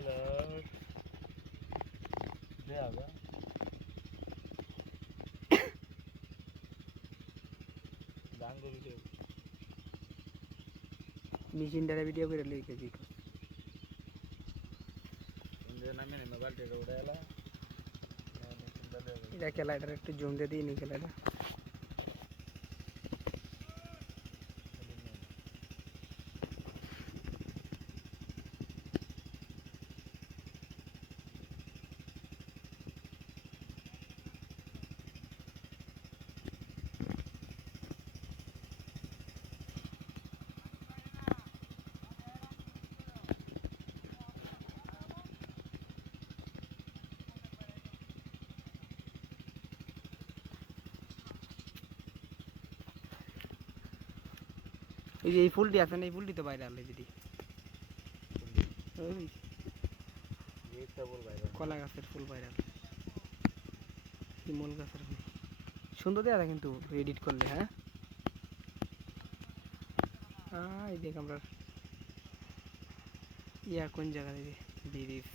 Pilot দে আগা dango video মেশিনটারে video করে লইকে কি India নামে নে মোবাইল টেকে উড়াইলা এটা খেলাটার একটু জুম দিয়ে দিই নি খেলাটা এই ফুলটি আছে না এই ফুলটি তো বাইরে আনলে দিদি ওই কলা গাছের ফুল বাইরে আনলে শিমল গাছের ফুল সুন্দর দেওয়া কিন্তু এডিট করলে হ্যাঁ এই দেখ আমরা ইয়া কোন জায়গা দিদি ব্রিজ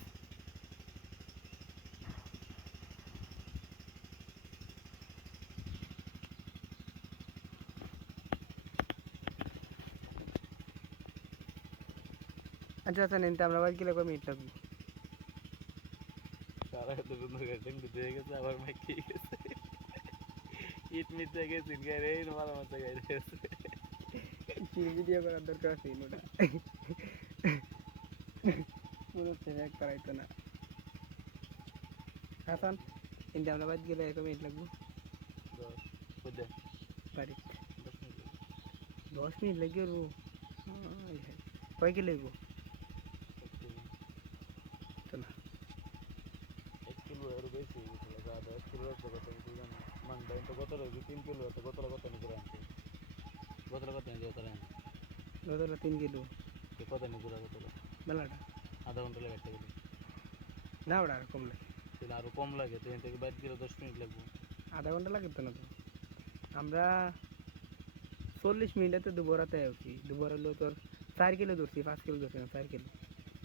আচ্ছা আচ্ছা নিতে আমরা বাড়ি গেলে কয় মিনিট লাগবে সারা তো বন্ধ গেটিং দিতে গেছে আবার মাইক কি গেছে ইট মিটে গেছে গারে এই মারা মাথা গাইতে গেছে কি ভিডিও করার দরকার আছে নোটা পুরো সেভ করাইতো না হাসান ইন্দা আমরা বাড়ি গেলে কয় মিনিট লাগবে 10 বাড়ি 10 মিনিট লাগে রো কয় কিলো লাগবো তো না 1 কিলো এর বেশি গেছিল দাদা 1 কিলো এর কত কিছু জানো মান দাই তো কত লাগে 3 কিলো তো কত কত নি করে আনতে কত কত নি দিও তারা গতটা 3 কিলো কে কত নি করে কত বেলাটা আধা ঘন্টা লাগে একটা কিলো না ওটা আর কম লাগে তাহলে আরো কম লাগে তো এখান থেকে বাইরে গেলে 10 মিনিট লাগবে আধা ঘন্টা লাগে তো না তো আমরা 40 মিনিটে দুপুরাতে আছি দুপুর হলো তোর 4 কিলো ধরছি 5 কিলো ধরছি না 4 কিলো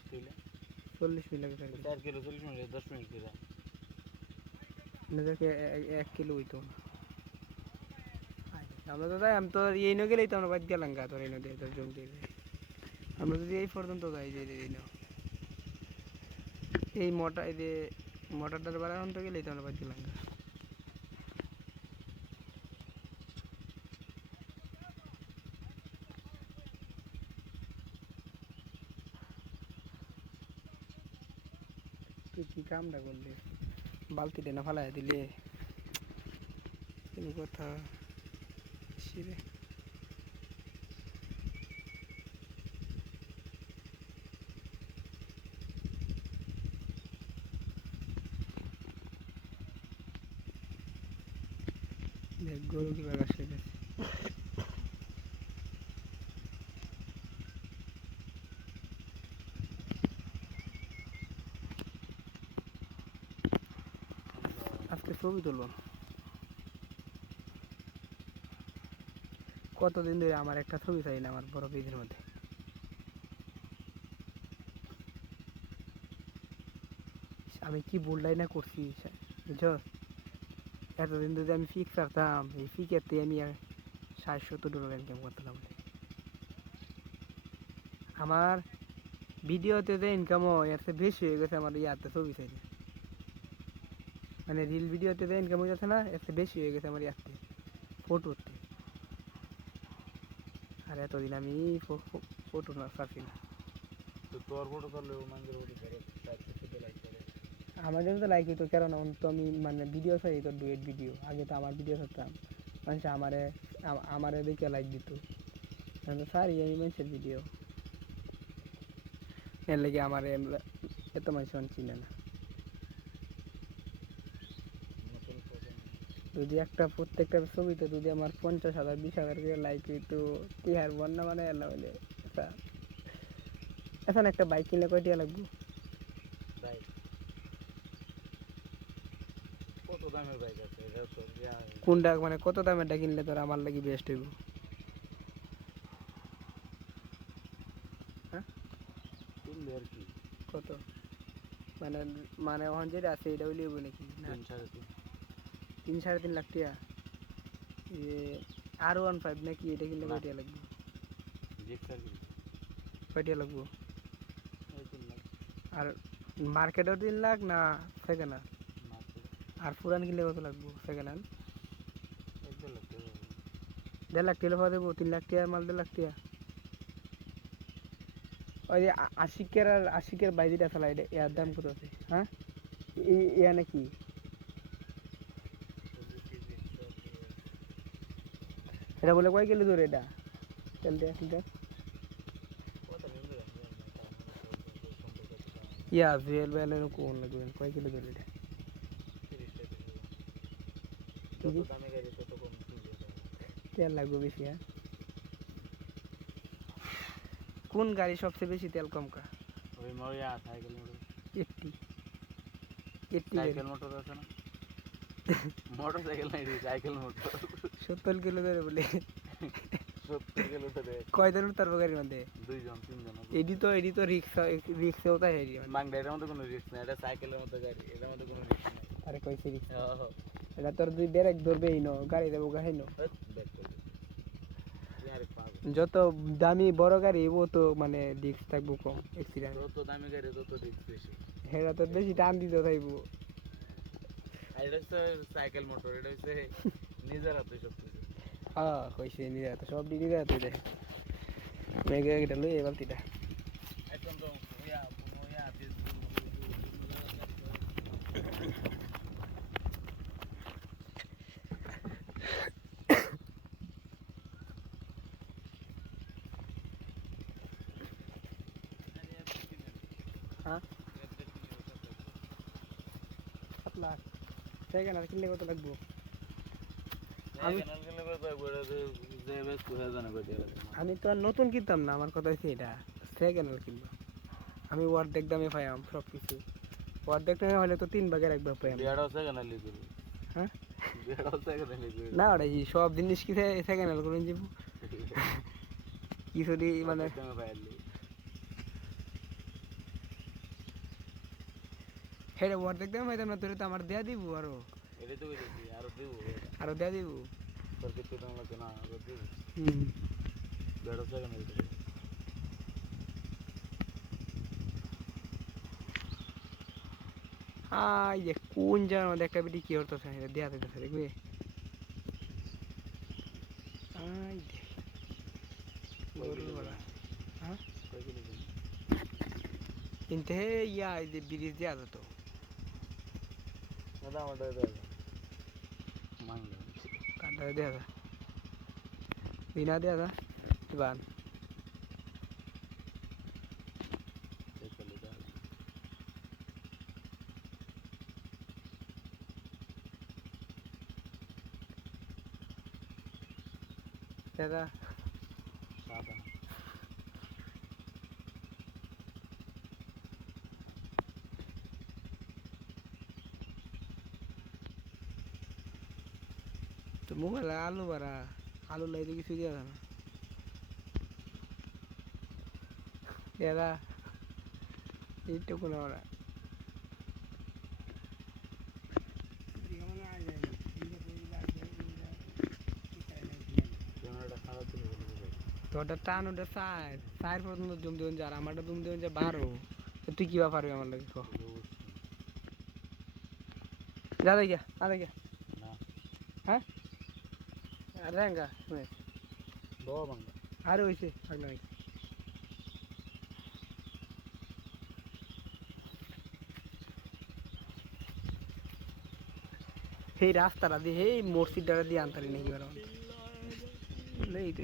তাইলে 40 মিনিট লাগে 4 কিলো 40 মিনিট 10 মিনিট করে না দেখে 1 কিলো হইতো আমরা তো যাই আমি তো এই ন গেলেই তো আমরা বাদ গেলাম গা তোর এই নদী তোর জমি দিয়ে আমরা যদি এই পর্যন্ত যাই যে এই না এই মোটা এই যে মোটরটার বাড়া অন্ত গেলেই তো আমরা বাদ গেলাম গা তুই কি কামটা করলি বালতিটা না ফালাই দিলে কোনো কথা শিরে দেখ গরু কি বাগাস হয়ে গেছে আজকে ছবি তুলব কতদিন ধরে আমার একটা ছবি চাই না আমার বড় পেজের মধ্যে আমি কি ভুলটাই না করছি বুঝছ এতদিন যদি আমি ফিক্স করতাম এই ফিকেতে আমি $60-70 ইনকাম করতাম আমার ভিডিওতে যে ইনকাম হয় এর চেয়ে বেশি হয়ে গেছে আমার ইয়াতে ছবি চাই মানে রিল ভিডিওতে যে ইনকাম হয়ে যাচ্ছে না এর চেয়ে বেশি হয়ে গেছে আমার ইয়াতে ফটোতে আর এতদিন আমি ফটো না ছাড়ছি না তো তোর ফটো করলে ও মানজের ফটো করে তার সাথে লাইক করে আমার জন্য তো লাইক হইতো কারণ তো আমি মানে ভিডিও চাই তো ডুয়েট ভিডিও আগে তো আমার ভিডিও ছাড়তাম মানুষ আমারে দেখে লাইক দিত সারি আমি মানুষের ভিডিও এর লেগে আমার এত মানুষ চিনে না যদি একটা প্রত্যেকটা ছবিতে যদি আমার 50,000 20,000 করে লাইক হইতো টিহার বন্যা মানে এলা হইলে এখন একটা বাইক কিনলে কয় টাকা লাগবে বাইক কত দামের বাইক আছে এটা তো কোনটা মানে কত দামেরটা কিনলে তোর আমার লাগি বেস্ট হইব হ্যাঁ কিনবে আর কি কত মানে মানে ওখান যেটা আছে এটা হইলে হইব নাকি না 3 সাড়ে 3 3 3.5 লাখ টাকা R15 নাকি এটা কিনলে না। কয় টাকা লাগবে জিক্সার কি কয় টাকা লাগবে ওই 3 লাখ আর মার্কেটও 3 লাখ না সেকেন্ড হ্যান্ড মাত্র আর পুরান কিনলে কত লাগবে সেকেন্ড হ্যান্ড 1.5 লাখ টাকা 1.5 লাখ টাকা পাওয়া দেবো 3 লাখ টাকার মাল 1.5 লাখ টাকা ওই যে আশিকের বাইদিটা ফেলা এটা এর দাম কত আছে হ্যাঁ ইয়া নাকি এটা বলে কয় কিলো দূর এটা তেল দেয়া লিটার ইয়া জুয়েল বেলের কোন লাগবে কয় কিলো দূর এটা যত দামে গাড়ি তত কম কিনতে হবে। তেল লাগবে বেশি হ্যাঁ কোন গাড়ি সবচেয়ে বেশি তেল কম কা ওই মরিয়া সাইকেল মোটর 80 80 সাইকেল মোটর আছে না মোটর সাইকেল নাই সাইকেল মোটর 70 কিলো ধরে বলে 70 কিলো ধরে কয় দিন উঠতার গাড়ির মধ্যে 2 জন 3 জন এডি তো রিক্সাও তাই হেরি মাংডা এর মধ্যে কোনো রিস্ক নাই এটা সাইকেলের মতো গাড়ি এর মধ্যে কোনো রিস্ক নাই আরে কইছে রিক্সা ওহো এটা তোর দুই ব্রেক ধরবেই ন গাড়ি দেবো গাড়ি ন ব্যাক করে ইয়ার পাগল যত দামি বড় গাড়ি ও তো মানে রিক্স থাকবো কম অ্যাক্সিডেন্ট যত দামি গাড়ি তত রিস্ক বেশি হেরা তো বেশি টান দিতে থাকবো আর এটা হচ্ছে সাইকেল মোটর এটা হচ্ছে নিজের হাতে সব কিছু হ্যাঁ কইছে নিজে তো সব নিজে হাতে দেয় মেঘে এটা লই এবার তিটা একদম তো ওয়া দিস হ্যাঁ 7 লাখ সেকেন্ড আর কিনলে কত লাগবো আমি তো আর নতুন কিনতাম না আমার কথা হচ্ছে এটা সেকেন্ড হ্যান্ড কিনবো আমি অর্ধেক দামে পাইলাম সব কিছু অর্ধেক দামে হলে তো 3 ভাগের 1 ভাগ পাইলাম হ্যাঁ না ওটা কি সব জিনিস কি সেকেন্ড হ্যান্ড করে যাবো কিছু মানে হেরে অর্ধেক দামে পাইতাম না তোরে তো আমার দেয়া দিব আরো দেয়া দিব হুম যে কোন জায়গার মধ্যে একটা বিটি কি করতেছে দেয়া দিতেছে দেখবি হ্যাঁ কিন্তু হে ইয়া এই যে ব্রিজ দেওয়া যেত কাটা দেওয়া যা বিনা দেওয়া যা এবার দাদা তো মোবাইলে আলু বাড়া আলু লাইতে কিছু দেওয়া যায় না দাদা এইটুকু না ওরা তোটা টান ওটা চার পর্যন্ত জম দেবেন যা আর আমারটা জম দেবেন যা 12 তুই কিবা পারবি আমার লাগে যা দেখিয়া দেখিয়া হ্যাঁ রেঙ্গা আরে হয়েছে থাকলে নাকি সেই রাস্তাটা দিয়ে সেই মসজিদটা দিয়ে আনতারি নাকি বেড়া এই তো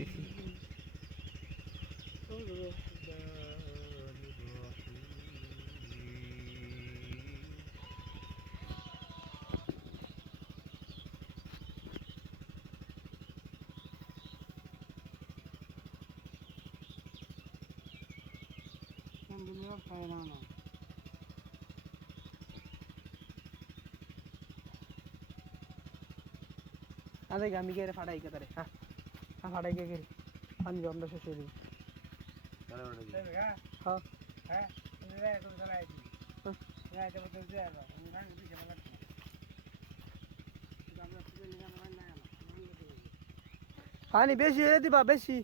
আরে আমি গিয়ে ফাটাই কে তারে হ্যাঁ ফাটাই কে গেলি আমি জমটা শেষ হয়ে দিই হ্যাঁ পানি বেশি হয়ে দিবা বেশি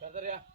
তাড়াতাড়ি